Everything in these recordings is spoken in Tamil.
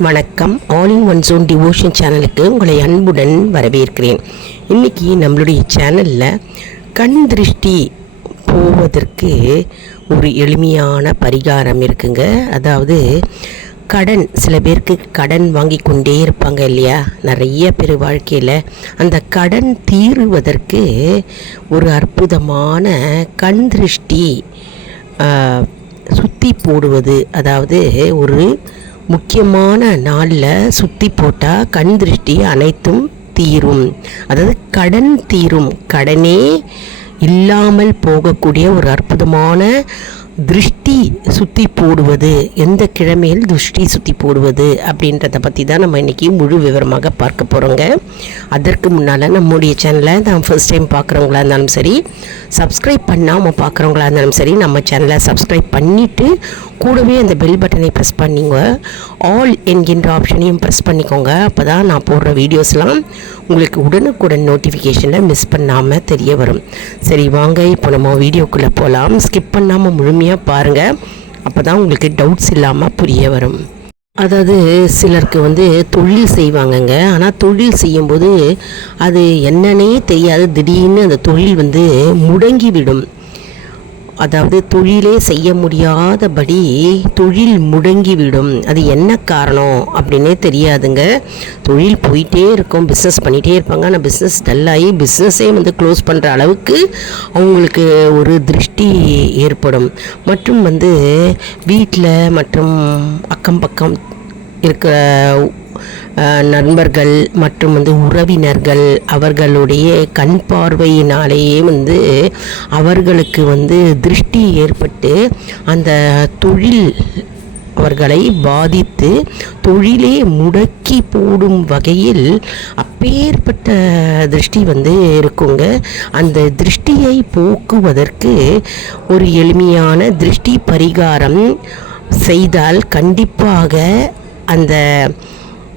வணக்கம். All in one zone devotion சேனலுக்கு உங்களை அன்புடன் வரவேற்கிறேன். இன்றைக்கி நம்மளுடைய சேனலில் கண் திருஷ்டி போவதற்கு ஒரு எளிமையான பரிகாரம் இருக்குங்க. அதாவது கடன், சில பேருக்கு கடன் வாங்கி கொண்டே இருப்பாங்க இல்லையா, நிறைய பேர் வாழ்க்கையில். அந்த கடன் தீருவதற்கு ஒரு அற்புதமான கண் திருஷ்டி சுத்தி போடுவது, அதாவது ஒரு முக்கியமான நாளில் சுத்தி போட்டால் கண் திருஷ்டி அனைத்தும் தீரும். அதாவது கடன் தீரும், கடனே இல்லாமல் போகக்கூடிய ஒரு அற்புதமான திருஷ்டி சுத்தி போடுவது, எந்த கிழமையில் திருஷ்டி சுத்தி போடுவது அப்படின்றத பற்றி தான் நம்ம இன்றைக்கி முழு விவரமாக பார்க்க போகிறோங்க. அதற்கு முன்னால் நம்முடைய சேனலை தான் ஃபர்ஸ்ட் டைம் பார்க்குறவங்களா இருந்தாலும் சரி, சப்ஸ்கிரைப் பண்ணாமல் பார்க்குறவங்களா இருந்தாலும் சரி, நம்ம சேனலை சப்ஸ்கிரைப் பண்ணிவிட்டு கூடவே அந்த பெல் பட்டனை ப்ரெஸ் பண்ணிங்க, ஆல் என்கின்ற ஆப்ஷனையும் ப்ரெஸ் பண்ணிக்கோங்க. அப்போ தான் நான் போடுற வீடியோஸ்லாம் உங்களுக்கு உடனுக்குடன் நோட்டிஃபிகேஷனில் மிஸ் பண்ணாமல் தெரிய வரும். சரி வாங்க, இப்போ நம்ம வீடியோக்குள்ளே போகலாம். ஸ்கிப் பண்ணாமல் முழுமையாக பாருங்கள், அப்போ தான் உங்களுக்கு டவுட்ஸ் இல்லாமல் புரிய வரும். அதாவது சிலருக்கு தொழில் செய்வாங்கங்க. ஆனால் தொழில் செய்யும்போது அது என்னன்னே தெரியாது, திடீர்னு அந்த தொழில் முடங்கிவிடும். அதாவது தொழிலே செய்ய முடியாதபடி தொழில் முடங்கிவிடும். அது என்ன காரணம் அப்படின்னே தெரியாதுங்க. தொழில் போயிட்டே இருக்கும், பிஸ்னஸ் பண்ணிகிட்டே இருப்பாங்க. ஆனால் பிஸ்னஸ் டல்லாகி பிஸ்னஸே க்ளோஸ் பண்ணுற அளவுக்கு அவங்களுக்கு ஒரு திருஷ்டி ஏற்படும். மற்றும் வீட்டில் மற்றும் அக்கம் பக்கம் இருக்கிற நண்பர்கள் மற்றும் உறவினர்கள் அவர்களுடைய கண் பார்வையினாலேயே அவர்களுக்கு திருஷ்டி ஏற்பட்டு அந்த தொழில் அவர்களை பாதித்து தொழிலே முடக்கி போடும் வகையில் அப்பேற்பட்ட திருஷ்டி இருக்குங்க. அந்த திருஷ்டியை போக்குவதற்கு ஒரு எளிமையான திருஷ்டி பரிகாரம் செய்தால் கண்டிப்பாக அந்த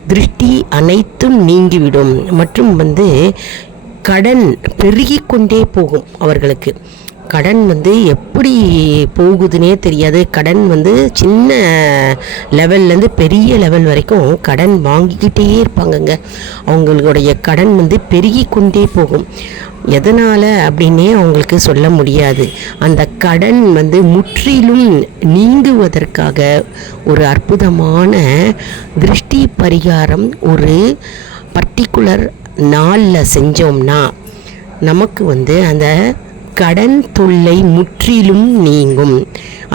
திருஷ்டி அனைத்தும் நீங்கிவிடும். மற்றும் கடன் பெருகி கொண்டே போகும். அவர்களுக்கு கடன் எப்படி போகுதுன்னே தெரியாது. கடன் சின்ன லெவல்லேருந்து பெரிய லெவல் வரைக்கும் கடன் வாங்கிக்கிட்டே இருப்பாங்கங்க. அவங்களுடைய கடன் பெருகி கொண்டே போகும். எதனால் அப்படின்னே அவங்களுக்கு சொல்ல முடியாது. அந்த கடன் முற்றிலும் நீங்குவதற்காக ஒரு அற்புதமான திருஷ்டி பரிகாரம் ஒரு பர்டிகுலர் நாளில் செஞ்சோம்னா நமக்கு அந்த கடன் தொல்லை முற்றிலும் நீங்கும்.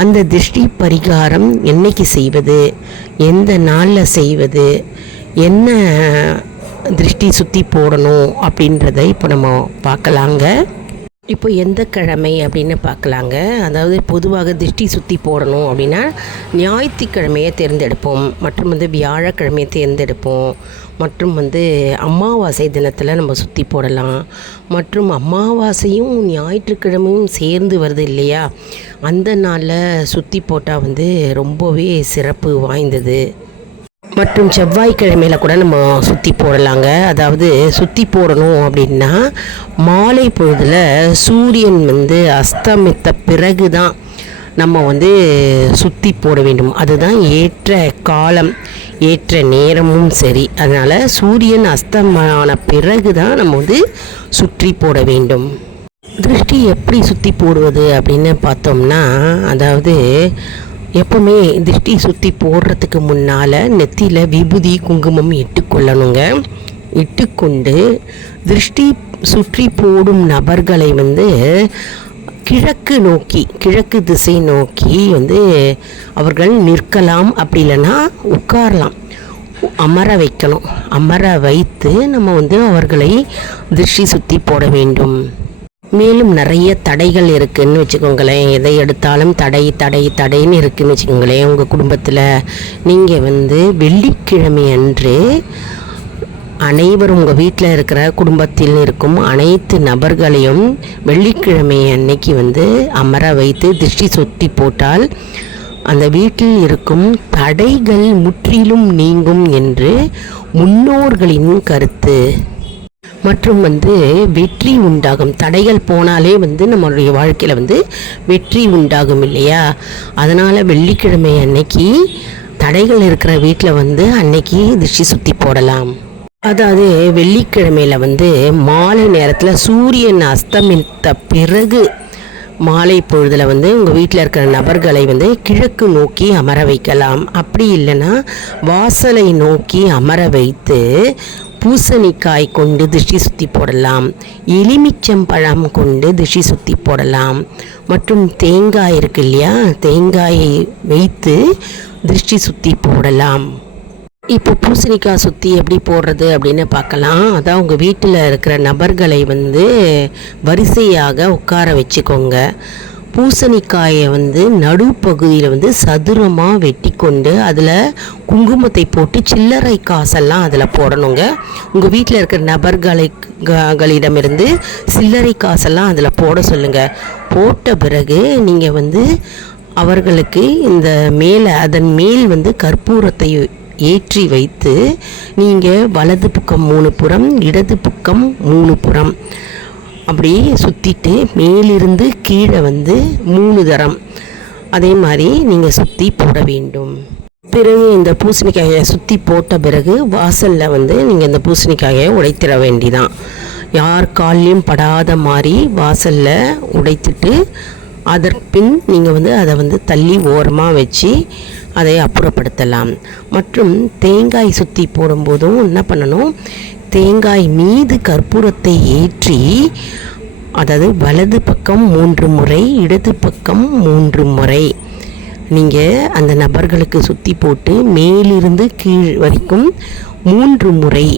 அந்த திருஷ்டி பரிகாரம் என்னைக்கு செய்வது, எந்த நாளில் செய்வது, என்ன திருஷ்டி சுற்றி போடணும் அப்படின்றத இப்போ நம்ம பார்க்கலாங்க. இப்போ எந்த கிழமை அப்படின்னு பார்க்கலாங்க. அதாவது பொதுவாக திருஷ்டி சுற்றி போடணும் அப்படின்னா ஞாயிற்றுக்கிழமையை தேர்ந்தெடுப்போம், மற்றும் வியாழக்கிழமையை தேர்ந்தெடுப்போம், மற்றும் அமாவாசை தினத்தில் நம்ம சுற்றி போடலாம். மற்றும் அமாவாசையும் ஞாயிற்றுக்கிழமையும் சேர்ந்து வருது இல்லையா, அந்த நாளில் சுற்றி போட்டால் ரொம்பவே சிறப்பு வாய்ந்தது. மற்றும் செவ்வாய்க்கிழமையில் கூட நம்ம சுற்றி போடலாங்க. அதாவது சுற்றி போடணும் அப்படின்னா மாலை பொழுதில் சூரியன் அஸ்தமித்த பிறகு தான் நம்ம சுற்றி போட வேண்டும். அதுதான் ஏற்ற காலம், ஏற்ற நேரமும் சரி. அதனால் சூரியன் அஸ்தமான பிறகு தான் நம்ம சுற்றி போட வேண்டும். திருஷ்டி எப்படி சுற்றி போடுவது அப்படின்னு பார்த்தோம்னா, அதாவது எப்பவுமே திருஷ்டி சுற்றி போடுறதுக்கு முன்னால் நெத்தியில் விபூதி குங்குமம் இட்டுக்கொள்ளணுங்க. இட்டுக்கொண்டு திருஷ்டி சுற்றி போடும் நபர்களை கிழக்கு நோக்கி, கிழக்கு திசை நோக்கி அவர்கள் நிற்கலாம். அப்படி இல்லைன்னா உட்காரலாம், அமர வைக்கணும். அமர வைத்து நம்ம அவர்களை திருஷ்டி சுற்றி போட வேண்டும். மேலும் நிறைய தடைகள் இருக்குதுன்னு வச்சுக்கோங்களேன். எதை எடுத்தாலும் தடை தடை தடைன்னு இருக்குதுன்னு வச்சுக்கோங்களேன். உங்கள் குடும்பத்தில் நீங்கள் வெள்ளிக்கிழமை அன்று அனைவரும், உங்கள் வீட்டில் இருக்கிற குடும்பத்தில் இருக்கும் அனைத்து நபர்களையும் வெள்ளிக்கிழமை அன்னைக்கு அமர வைத்து திருஷ்டி சுற்றி போட்டால் அந்த வீட்டில் இருக்கும் தடைகள் முற்றிலும் நீங்கும் என்று முன்னோர்களின் கருத்து. மற்றும் வெற்றி உண்டாகும். தடைகள் போனாலே நம்மளுடைய வாழ்க்கையில் வெற்றி உண்டாகும் இல்லையா. அதனால் வெள்ளிக்கிழமை அன்னைக்கு தடைகள் இருக்கிற வீட்டில் வந்து அன்னைக்கு திருஷ்டி சுற்றி போடலாம். அதாவது வெள்ளிக்கிழமையில் வந்து மாலை நேரத்தில் சூரியன் அஸ்தமித்த பிறகு மாலை பொழுதில் வந்து உங்கள் வீட்டில் இருக்கிற நபர்களை வந்து கிழக்கு நோக்கி அமர வைக்கலாம். அப்படி இல்லைன்னா வாசலை நோக்கி அமர வைத்து பூசணிக்காய் கொண்டு திருஷ்டி சுற்றி போடலாம், எலுமிச்சம்பழம் கொண்டு திருஷ்டி சுற்றி போடலாம், மற்றும் தேங்காய் இருக்கு இல்லையா, தேங்காயை வைத்து திருஷ்டி சுற்றி போடலாம். இப்போ பூசணிக்காய் சுற்றி எப்படி போடுறது அப்படின்னு பார்க்கலாம். அதான் உங்கள் வீட்டில் இருக்கிற நபர்களை வந்து வரிசையாக உட்கார வச்சுக்கோங்க. பூசணிக்காயை வந்து நடுப்பகுதியில் வந்து சதுரமாக வெட்டி கொண்டு அதில் குங்குமத்தை போட்டு சில்லறை காசெல்லாம் அதில் போடணுங்க. உங்கள் வீட்டில் இருக்கிற நபர்களிடமிருந்து சில்லறை காசெல்லாம் அதில் போட சொல்லுங்கள். போட்ட பிறகு நீங்கள் வந்து அவர்களுக்கு இந்த மேலே அதன் மேல் வந்து கற்பூரத்தை ஏற்றி வைத்து நீங்கள் வலது பக்கம் 3 புறம், இடது பக்கம் 3 புறம் அப்படி சுற்றிட்டு மேலிருந்து கீழே வந்து 3 தரம் அதே மாதிரி நீங்கள் சுற்றி போட வேண்டும். பிறகு இந்த பூசணிக்காயை சுற்றி போட்ட பிறகு வாசலில் வந்து நீங்கள் இந்த பூசணிக்காயை உடைத்திட வேண்டிதான். யார் கால்லையும் படாத மாதிரி வாசலில் உடைத்துட்டு அதற்பின் நீங்கள் வந்து அதை வந்து தள்ளி ஓரமாக வச்சு அதை அப்புறப்படுத்தலாம். மற்றும் தேங்காய் சுற்றி போடும்போதும் என்ன பண்ணணும், தேங்காய் மீது கற்பூரத்தை ஏற்றி அதாவது வலது பக்கம் 3 முறை, இடது பக்கம் 3 முறை நீங்கள் அந்த நபர்களுக்கு சுற்றி போட்டு மேலிருந்து கீழ் வரைக்கும் 3 முறை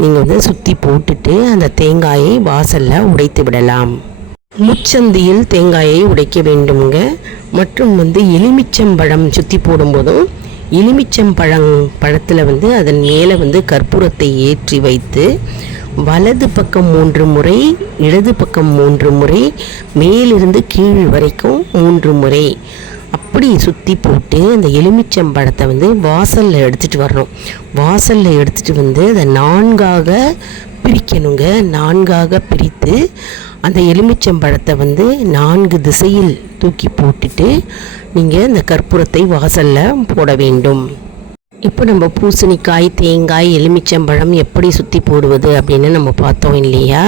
நீங்கள் வந்து சுற்றி போட்டுட்டு அந்த தேங்காயை வாசலில் உடைத்து விடலாம். முச்சந்தியில் தேங்காயை உடைக்க வேண்டுங்க. மற்றும் வந்து எலுமிச்சம்பழம் சுற்றி போடும்போதும் பழத்தில் வந்து அதன் மேலே வந்து கற்பூரத்தை ஏற்றி வைத்து வலது பக்கம் 3 முறை, இடது பக்கம் 3 முறை, மேலிருந்து கீழ் வரைக்கும் 3 முறை அப்படி சுற்றி போட்டு அந்த எலுமிச்சம்பழத்தை வந்து வாசலில் எடுத்துகிட்டு வரணும். வாசலில் எடுத்துகிட்டு வந்து அதை 4ஆக பிரிக்கணுங்க. 4ஆக பிரித்து அந்த எலுமிச்சம்பழத்தை வந்து 4 திசையில் தூக்கி போட்டுட்டு நீங்கள் இந்த கற்பூரத்தை வாசலில் போட வேண்டும். இப்போ நம்ம பூசணிக்காய், தேங்காய், எலுமிச்சம்பழம் எப்படி சுற்றி போடுவது அப்படின்னு நம்ம பார்த்தோம் இல்லையா.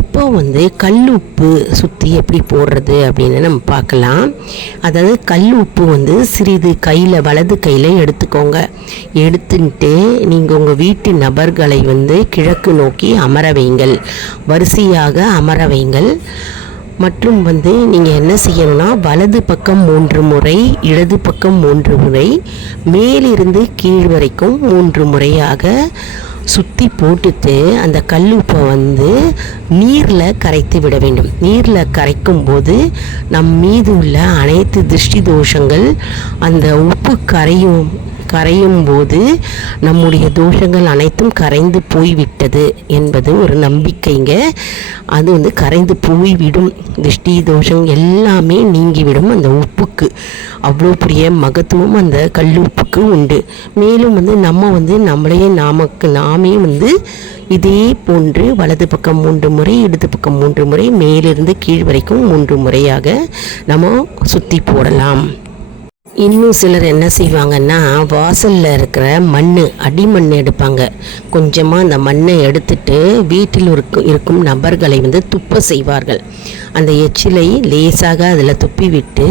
இப்போ வந்து கல் உப்பு சுற்றி எப்படி போடுறது அப்படின்னு நம்ம பார்க்கலாம். அதாவது கல் உப்பு வந்து சிறிது வலது கையில் எடுத்துக்கோங்க. எடுத்துட்டு நீங்கள் உங்கள் வீட்டு நபர்களை வந்து கிழக்கு நோக்கி அமர வைங்கள், வரிசையாக அமர வைங்கள். மற்றும் வந்து நீங்கள் என்ன செய்யணும்னா வலது பக்கம் 3 முறை, இடது பக்கம் 3 முறை, மேலிருந்து கீழ் வரைக்கும் 3 முறையாக சுற்றி போட்டுட்டு அந்த கல்லுப்பை வந்து நீரில் கரைத்து விட வேண்டும். நீரில் கரைக்கும் போது நம் மீது உள்ள அனைத்து திருஷ்டி தோஷங்கள் அந்த உப்பு கரையும் போது நம்முடைய தோஷங்கள் அனைத்தும் கரைந்து போய்விட்டது என்பது ஒரு நம்பிக்கைங்க. அது வந்து கரைந்து போய்விடும், திருஷ்டி தோஷம் எல்லாமே நீங்கிவிடும். அந்த உப்புக்கு அவ்வளோ பெரிய மகத்துவம் அந்த கல் உப்புக்கு உண்டு. மேலும் வந்து நம்ம வந்து நாமே வந்து இதே போன்று வலது பக்கம் 3 முறை, இடது பக்கம் 3 முறை, மேலிருந்து கீழ் வரைக்கும் 3 முறையாக நம்ம சுற்றி போடலாம். இன்னும் சிலர் என்ன செய்வாங்கன்னா வாசலில் இருக்கிற அடிமண் எடுப்பாங்க. கொஞ்சமாக அந்த மண்ணை எடுத்துட்டு வீட்டில் இருக்கும் நபர்களை வந்து துப்ப செய்வார்கள். அந்த எச்சிலை லேசாக அதில் துப்பி விட்டு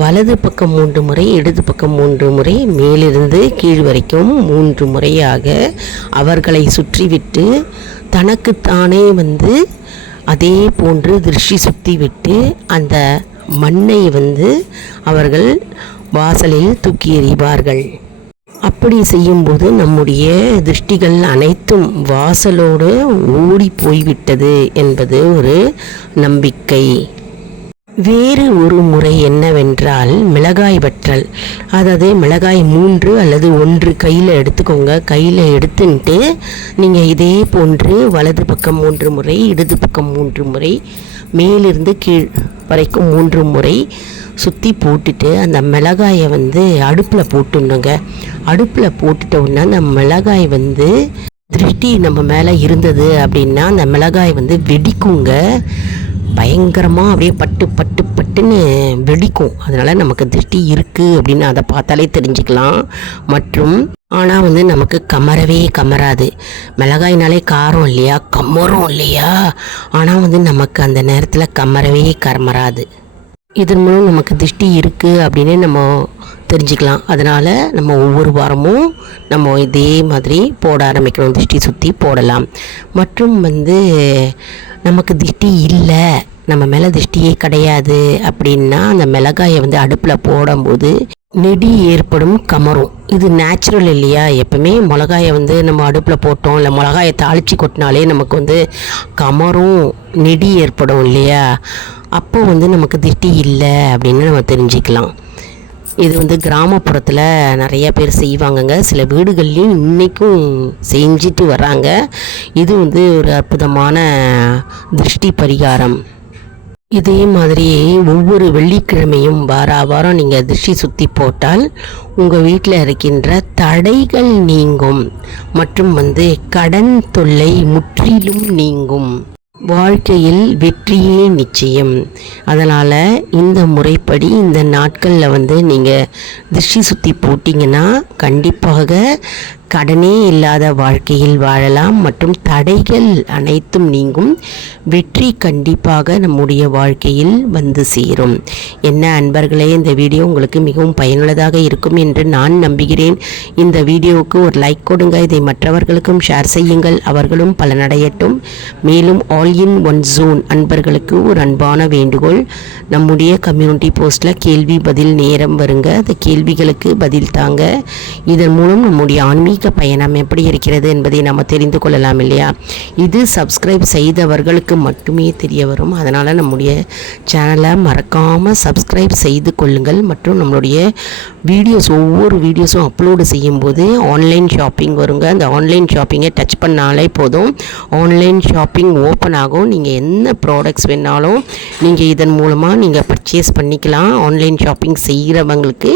வலது பக்கம் 3 முறை, இடது பக்கம் 3 முறை, மேலிருந்து கீழ் வரைக்கும் 3 முறையாக அவர்களை சுற்றிவிட்டு தனக்குத்தானே வந்து அதே போன்று திருஷ்டி சுற்றி விட்டு அந்த மண்ணை வந்து அவர்கள் வாசலில் தூக்கி எறிவார்கள். அப்படி செய்யும்போது நம்முடைய திருஷ்டிகள் அனைத்தும் வாசலோடு ஓடி போய்விட்டது என்பது ஒரு நம்பிக்கை. வேறு ஒரு முறை என்னவென்றால் மிளகாய் வற்றல். அதாவது மிளகாய் 3 அல்லது 1 கையில் எடுத்துக்கோங்க. கையில் எடுத்துட்டு நீங்கள் இதே போன்று வலது பக்கம் 3 முறை, இடது பக்கம் 3 முறை, மேலிருந்து கீழ் வரைக்கும் 3 முறை சுற்றி போட்டுட்டு அந்த மிளகாயை வந்து அடுப்பில் போட்டுடணுங்க. அடுப்பில் போட்டுட்டோன்னா அந்த மிளகாய் வந்து திருஷ்டி நம்ம மேலே இருந்தது அப்படின்னா அந்த மிளகாய் வந்து வெடிக்குங்க. பயங்கரமாக அப்படியே பட்டு பட்டுன்னு வெடிக்கும். அதனால் நமக்கு திருஷ்டி இருக்குது அப்படின்னு அதை பார்த்தாலே தெரிஞ்சுக்கலாம். மற்றும் ஆனால் நமக்கு கமராது. மிளகாய்னாலே காரம் இல்லையா, கமரும் இல்லையா, ஆனால் நமக்கு அந்த நேரத்தில் கமராது. இதன் மூலம் நமக்கு திருஷ்டி இருக்குது அப்படின்னு நம்ம தெரிஞ்சுக்கலாம். அதனால் நம்ம ஒவ்வொரு வாரமும் நம்ம இதே மாதிரி போட ஆரம்பிக்கணும். திருஷ்டி சுற்றி போடலாம். மற்றும் நமக்கு திருஷ்டி இல்லை, நம்ம மேலே திருஷ்டியே கிடையாது அப்படின்னா அந்த மிளகாயை அடுப்பில் போடும்போது நெடி ஏற்படும், கமரும். இது நேச்சுரல் இல்லையா? எப்பவுமே மிளகாயை நம்ம அடுப்பில் போட்டோம் இல்லை மிளகாயை தாளித்து கொட்டினாலே நமக்கு கமரும், நெடி ஏற்படும் இல்லையா? அப்போ நமக்கு திருஷ்டி இல்லை அப்படின்னு நம்ம தெரிஞ்சுக்கலாம். இது கிராமப்புறத்தில் நிறைய பேர் செய்வாங்கங்க. சில வீடுகள்லையும் இன்றைக்கும் செஞ்சிட்டு வராங்க. இது ஒரு அற்புதமான திருஷ்டி பரிகாரம். இதே மாதிரி ஒவ்வொரு வெள்ளிக்கிழமையும் வாரம் நீங்கள் திருஷ்டி சுற்றி போட்டால் உங்கள் வீட்டில் இருக்கின்ற தடைகள் நீங்கும். மற்றும் கடன் தொல்லை முற்றிலும் நீங்கும். வாழ்க்கையில் வெற்றியே நிச்சயம். அதனால் இந்த முறைப்படி இந்த நாட்களில் நீங்கள் திருஷ்டி சுற்றி போட்டிங்கன்னா கண்டிப்பாக கடனே இல்லாத வாழ்க்கையில் வாழலாம். மற்றும் தடைகள் அனைத்தும் நீங்கும். வெற்றி கண்டிப்பாக நம்முடைய வாழ்க்கையில் சேரும். என்ன அன்பர்களே, இந்த வீடியோ உங்களுக்கு மிகவும் பயனுள்ளதாக இருக்கும் என்று நான் நம்புகிறேன். இந்த வீடியோவுக்கு ஒரு லைக் கொடுங்க. இதை மற்றவர்களுக்கும் ஷேர் செய்யுங்கள், அவர்களும் பலனடையட்டும். மேலும் ஆல் இன் ஒன் ஜோன் அன்பர்களுக்கு ஒரு அன்பான வேண்டுகோள். நம்முடைய கம்யூனிட்டி போஸ்ட்டில் கேள்வி பதில் நேரம் வருங்க. அந்த கேள்விகளுக்கு பதில் தாங்க. இதன் மூலம் நம்முடைய ஆன்மீக பயணம் எப்படி இருக்கிறது என்பதை நாம் தெரிந்து கொள்ளலாம் இல்லையா? இது சப்ஸ்கிரைப் செய்தவர்களுக்கு மட்டுமே தெரிய வரும். அதனால் நம்முடைய சேனலை மறக்காமல் சப்ஸ்கிரைப் செய்து கொள்ளுங்கள். மற்றும் நம்மளுடைய ஒவ்வொரு வீடியோஸும் அப்லோடு செய்யும்போது ஆன்லைன் ஷாப்பிங் வருங்க. அந்த ஆன்லைன் ஷாப்பிங்கை டச் பண்ணாலே போதும், ஆன்லைன் ஷாப்பிங் ஓப்பன் ஆகும். நீங்கள் என்ன ப்ராடக்ட்ஸ் வேணாலும் நீங்கள் இதன் மூலமாக நீங்கள் பர்ச்சேஸ் பண்ணிக்கலாம். ஆன்லைன் ஷாப்பிங் செய்கிறவங்களுக்கு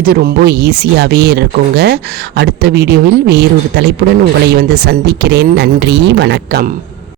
இது ரொம்ப ஈஸியாகவே இருக்குங்க. அடுத்த வீடியோவில் வேறொரு தலைப்புடன் உங்களை சந்திக்கிறேன். நன்றி, வணக்கம்.